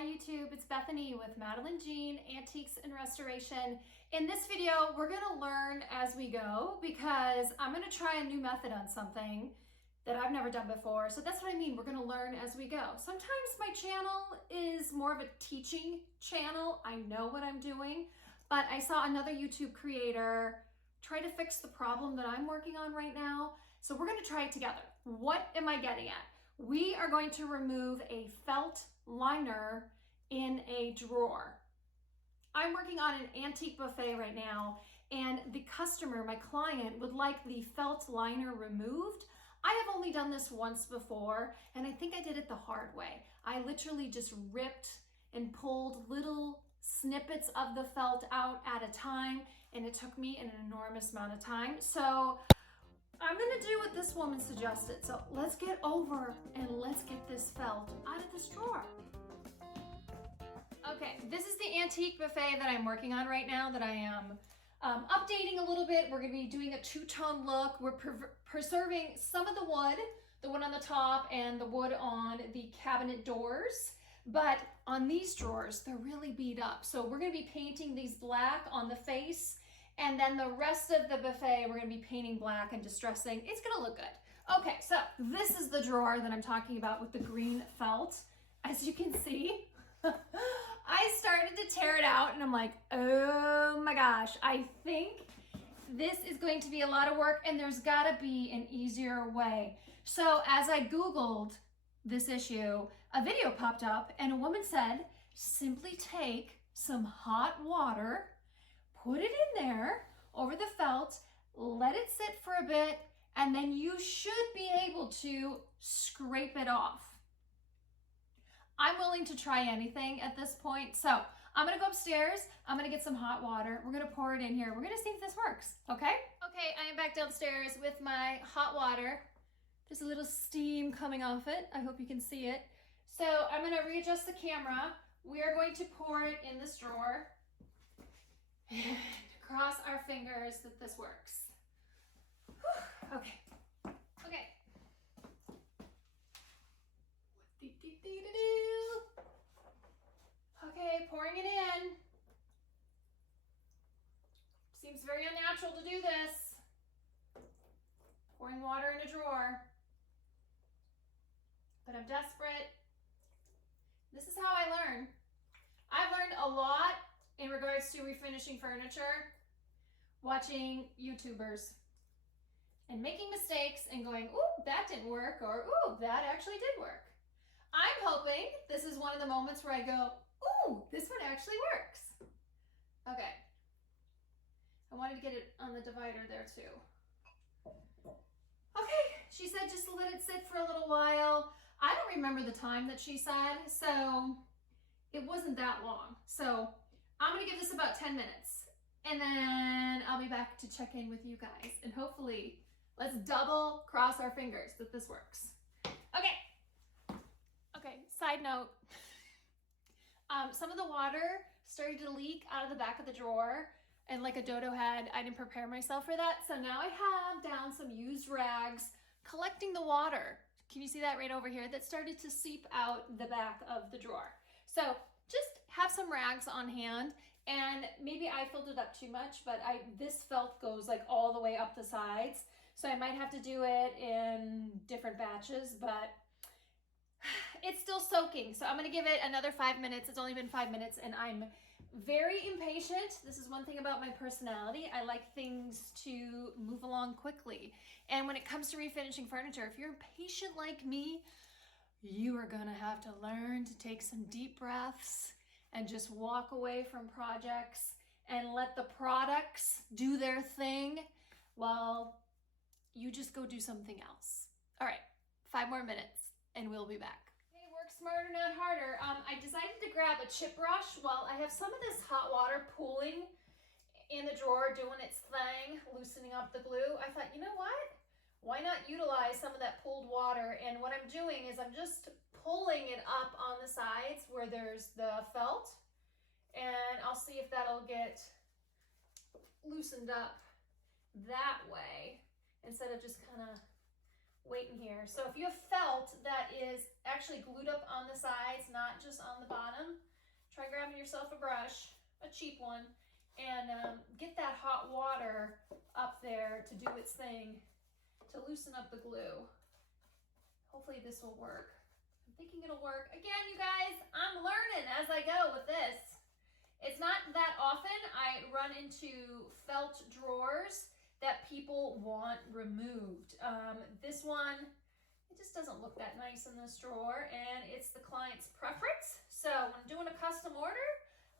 Hi YouTube, it's Bethany with Madeline Jean Antiques and Restoration. In this video, we're gonna learn as we go because I'm gonna try a new method on something that I've never done before. So that's what I mean, we're gonna learn as we go. Sometimes my channel is more of a teaching channel. I know what I'm doing, but I saw another YouTube creator try to fix the problem that I'm working on right now. So we're gonna try it together. What am I getting at? We are going to remove a felt liner in a drawer. I'm working on an antique buffet right now, and the customer, my client, would like the felt liner removed. I have only done this once before, and I think I did it the hard way. I literally just ripped and pulled little snippets of the felt out at a time, and it took me an enormous amount of time. So I'm gonna do what this woman suggested. So let's get over and let's get this felt out of this drawer. Okay, this is the antique buffet that I'm working on right now that I am updating a little bit. We're gonna be doing a two-tone look. We're preserving some of the wood on the top and the wood on the cabinet doors. But on these drawers, they're really beat up. So we're gonna be painting these black on the face, and then the rest of the buffet, we're gonna be painting black and distressing. It's gonna look good. Okay, so this is the drawer that I'm talking about with the green felt. As you can see, I started to tear it out and I'm like, oh my gosh, I think this is going to be a lot of work and there's gotta be an easier way. So as I Googled this issue, a video popped up and a woman said, simply take some hot water, put it in there over the felt, let it sit for a bit, and then you should be able to scrape it off. I'm willing to try anything at this point. So I'm gonna go upstairs, I'm gonna get some hot water, we're gonna pour it in here, we're gonna see if this works, okay? Okay, I am back downstairs with my hot water. There's a little steam coming off it. I hope you can see it. So I'm gonna readjust the camera. We are going to pour it in this drawer. And cross our fingers that this works. Whew. Okay. Okay. Okay, pouring it in. Seems very unnatural to do this. Pouring water in a drawer. But I'm desperate. This is how I learn. I've learned a lot in regards to refinishing furniture, watching YouTubers and making mistakes and going, ooh, that didn't work, or ooh, that actually did work. I'm hoping this is one of the moments where I go, ooh, this one actually works. Okay. I wanted to get it on the divider there too. Okay, she said just let it sit for a little while. I don't remember the time that she said, so it wasn't that long. So I'm gonna give this about 10 minutes and then I'll be back to check in with you guys and hopefully let's double cross our fingers that this works. Okay, side note, some of the water started to leak out of the back of the drawer and like a dodo head, I didn't prepare myself for that. So now I have down some used rags collecting the water. Can you see that right over here? That started to seep out the back of the drawer. So just have some rags on hand, and maybe I filled it up too much, but this felt goes like all the way up the sides. So I might have to do it in different batches, but it's still soaking. So I'm gonna give it another 5 minutes. It's only been 5 minutes and I'm very impatient. This is one thing about my personality. I like things to move along quickly. And when it comes to refinishing furniture, if you're impatient like me, you are gonna have to learn to take some deep breaths and just walk away from projects and let the products do their thing while you just go do something else. All right, 5 more minutes and we'll be back. Okay, work smarter, not harder. I decided to grab a chip brush while I have some of this hot water pooling in the drawer, doing its thing, loosening up the glue. I thought, you know what? Why not utilize some of that pooled water? And what I'm doing is I'm just pulling it up on the sides where there's the felt, and I'll see if that'll get loosened up that way instead of just kind of waiting here. So if you have felt that is actually glued up on the sides, not just on the bottom, try grabbing yourself a brush, a cheap one, and get that hot water up there to do its thing, to loosen up the glue. Hopefully this will work. I'm thinking it'll work. Again, you guys, I'm learning as I go with this. It's not that often I run into felt drawers that people want removed. This one, it just doesn't look that nice in this drawer, and it's the client's preference. So when I'm doing a custom order,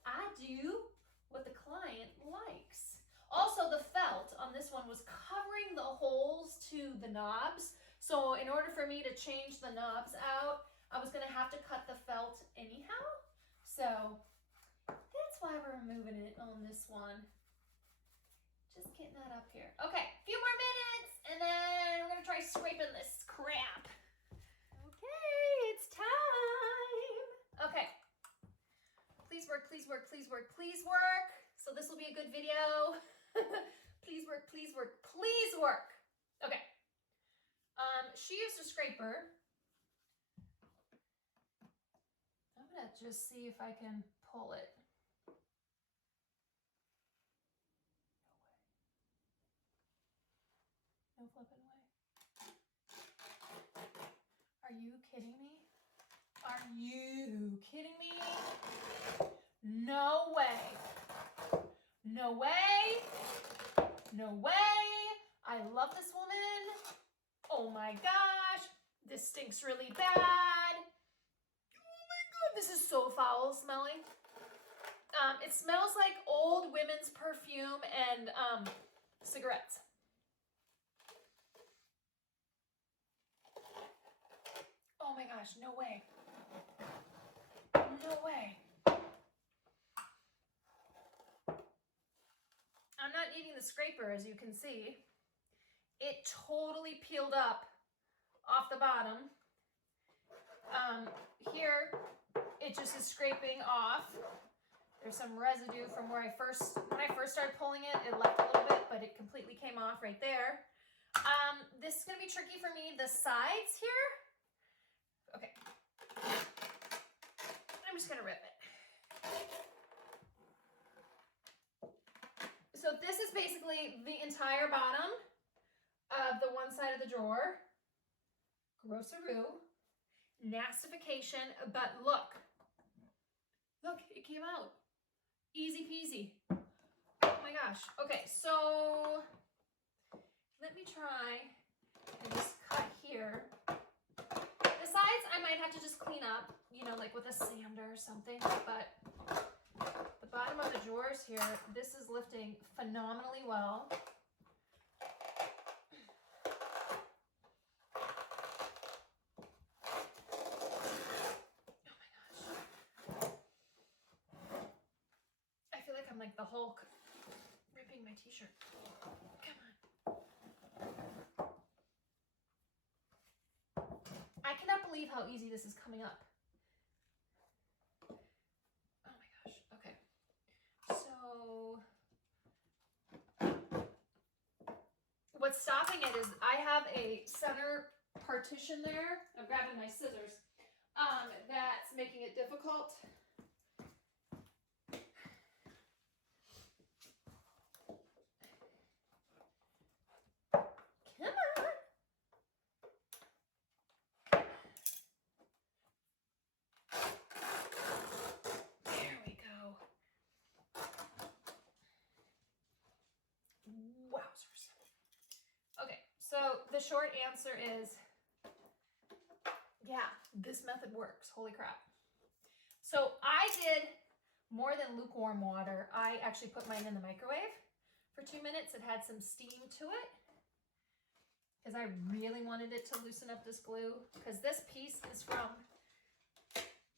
I do what the client likes. Also, the felt on this one was covering the holes to the knobs. So in order for me to change the knobs out, I was gonna have to cut the felt anyhow. So that's why we're removing it on this one. Just getting that up here. Okay, a few more minutes, and then we're gonna try scraping this crap. Okay, it's time. Okay, please work, please work, please work, please work. So this will be a good video. Please work, please work, please work. Okay, she used a scraper. I'm gonna just see if I can pull it. No flipping way. Are you kidding me? Are you kidding me? No way. No way. No way. I love this woman. Oh my gosh. This stinks really bad. Oh my God. This is so foul smelling. It smells like old women's perfume and cigarettes. Oh my gosh, no way. No way. I'm not needing the scraper, as you can see. It totally peeled up off the bottom. Here, it just is scraping off. There's some residue from when I first started pulling it. It left a little bit, but it completely came off right there. This is gonna be tricky for me. The sides here. Okay. I'm just gonna rip it. So this is basically the entire bottom of the one side of the drawer. Grosseroo, nastification, but look, it came out. Easy peasy. Oh my gosh. Okay, so let me try and just cut here. The sides I might have to just clean up, you know, like with a sander or something, but the bottom of the drawers here, this is lifting phenomenally well. Oh my gosh. I feel like I'm like the Hulk ripping my t-shirt. Come on. I cannot believe how easy this is coming up. Oh my gosh. Okay. So what's stopping it is I have a center partition there. I'm grabbing my scissors. That's making it difficult. Come on. There we go. Wowzers. Okay, so the short answer is, yeah, this method works. Holy crap. So I did more than lukewarm water. I actually put mine in the microwave for 2 minutes. It had some steam to it because I really wanted it to loosen up this glue, because this piece is from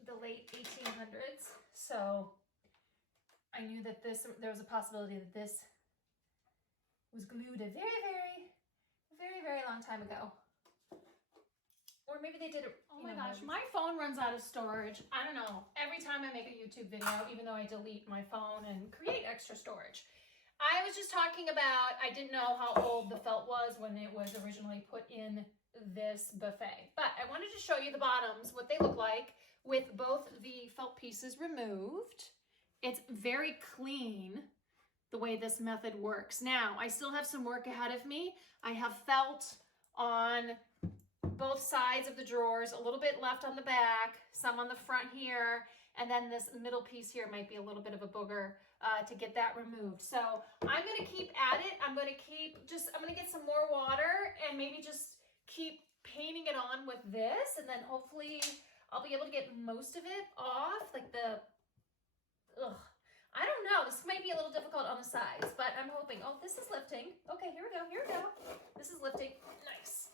the late 1800s. So I knew that there was a possibility that this was glued a very long time ago. Or maybe they did it. Oh my gosh, my phone runs out of storage. I don't know. Every time I make a YouTube video, even though I delete my phone and create extra storage. I was just talking about, I didn't know how old the felt was when it was originally put in this buffet. But I wanted to show you the bottoms, what they look like with both the felt pieces removed. It's very clean the way this method works. Now, I still have some work ahead of me. I have felt on both sides of the drawers, a little bit left on the back, some on the front here, and then this middle piece here might be a little bit of a booger to get that removed. So I'm gonna keep at it. I'm gonna get some more water and maybe just keep painting it on with this, and then hopefully I'll be able to get most of it off, like I don't know, this might be a little difficult on the sides, but I'm hoping. Oh, this is lifting. Okay, here we go. This is lifting, nice.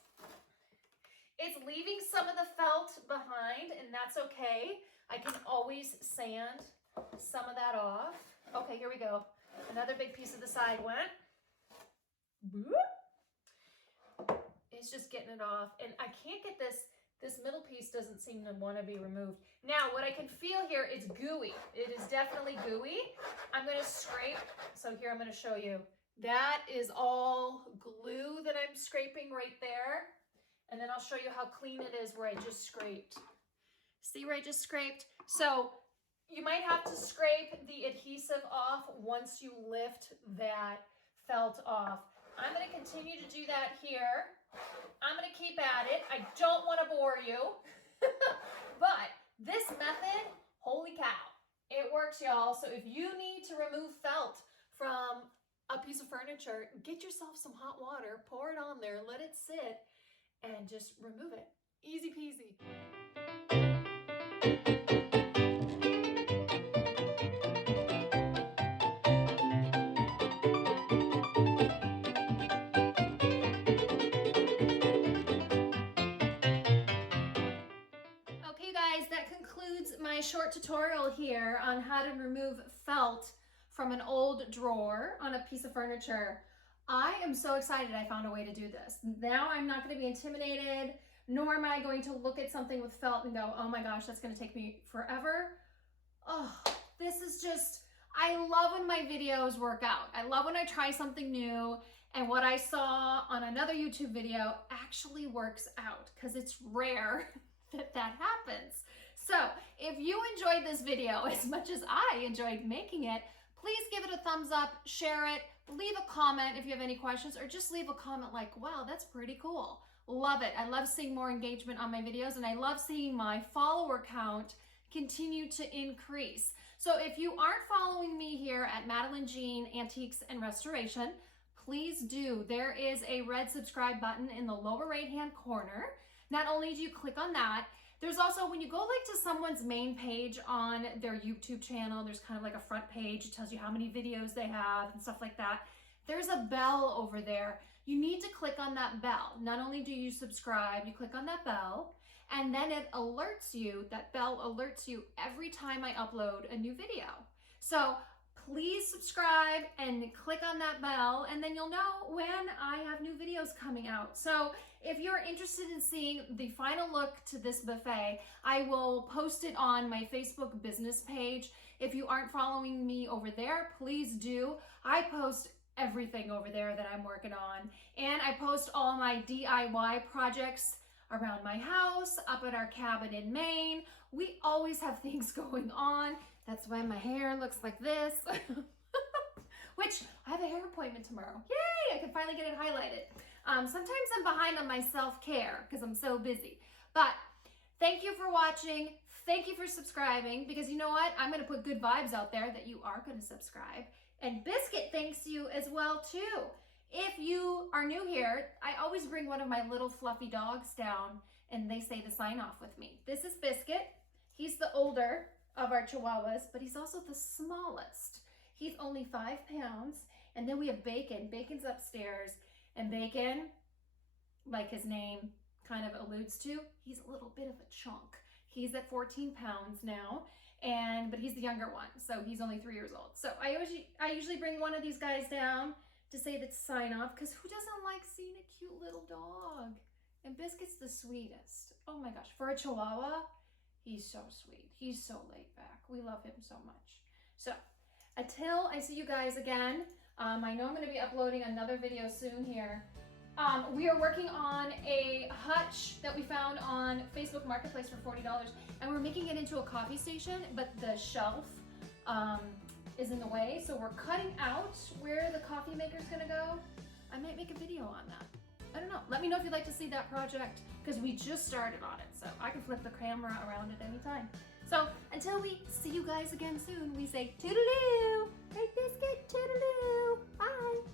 It's leaving some of the felt behind, and that's okay. I can always sand some of that off. Okay, here we go. Another big piece of the side went. It's just getting it off, and I can't get this middle piece doesn't seem to want to be removed. Now, what I can feel here is gooey. It is definitely gooey. I'm going to scrape. So here I'm going to show you. That is all glue that I'm scraping right there. And then I'll show you how clean it is where I just scraped. See where I just scraped? So you might have to scrape the adhesive off once you lift that felt off. I'm going to continue to do that here. I'm going to keep at it. I don't want to bore you, but this method, holy cow, it works, y'all. So if you need to remove felt from a piece of furniture, get yourself some hot water, pour it on there, let it sit, and just remove it. Easy peasy. My short tutorial here on how to remove felt from an old drawer on a piece of furniture. I am so excited I found a way to do this. Now I'm not going to be intimidated, nor am I going to look at something with felt and go, oh my gosh, that's going to take me forever. Oh, this is just, I love when my videos work out. I love when I try something new and what I saw on another YouTube video actually works out, because it's rare that happens. So if you enjoyed this video as much as I enjoyed making it, please give it a thumbs up, share it, leave a comment if you have any questions, or just leave a comment like, wow, that's pretty cool. Love it. I love seeing more engagement on my videos, and I love seeing my follower count continue to increase. So if you aren't following me here at Madeline Jean Antiques and Restoration, please do. There is a red subscribe button in the lower right-hand corner. Not only do you click on that, there's also, when you go like to someone's main page on their YouTube channel, there's kind of like a front page. It tells you how many videos they have and stuff like that. There's a bell over there. You need to click on that bell. Not only do you subscribe, you click on that bell, and then it alerts you, that bell alerts you every time I upload a new video. So please subscribe and click on that bell, and then you'll know when I have new videos coming out. So if you're interested in seeing the final look to this buffet, I will post it on my Facebook business page. If you aren't following me over there, please do. I post everything over there that I'm working on, and I post all my DIY projects around my house, up at our cabin in Maine. We always have things going on. That's why my hair looks like this. Which, I have a hair appointment tomorrow. Yay, I can finally get it highlighted. Sometimes I'm behind on my self-care because I'm so busy. But thank you for watching. Thank you for subscribing, because you know what? I'm going to put good vibes out there that you are going to subscribe. And Biscuit thanks you as well too. If you are new here, I always bring one of my little fluffy dogs down and they say to sign off with me. This is Biscuit. He's the older of our Chihuahuas, but he's also the smallest. He's only 5 pounds. And then we have Bacon. Bacon's upstairs. And Bacon, like his name kind of alludes to, he's a little bit of a chunk. He's at 14 pounds now, but he's the younger one, so he's only 3 years old. So I usually bring one of these guys down to say the sign off, because who doesn't like seeing a cute little dog? And Biscuit's the sweetest. Oh my gosh, for a Chihuahua, he's so sweet. He's so laid back. We love him so much. So until I see you guys again, I know I'm going to be uploading another video soon here. We are working on a hutch that we found on Facebook Marketplace for $40, and we're making it into a coffee station, but the shelf is in the way, so we're cutting out where the coffee maker's gonna go. I might make a video on that. I don't know. Let me know if you'd like to see that project, because we just started on it, so I can flip the camera around at any time. So until we see you guys again soon, we say toodaloo! Right, Biscuit? Toodaloo! Bye!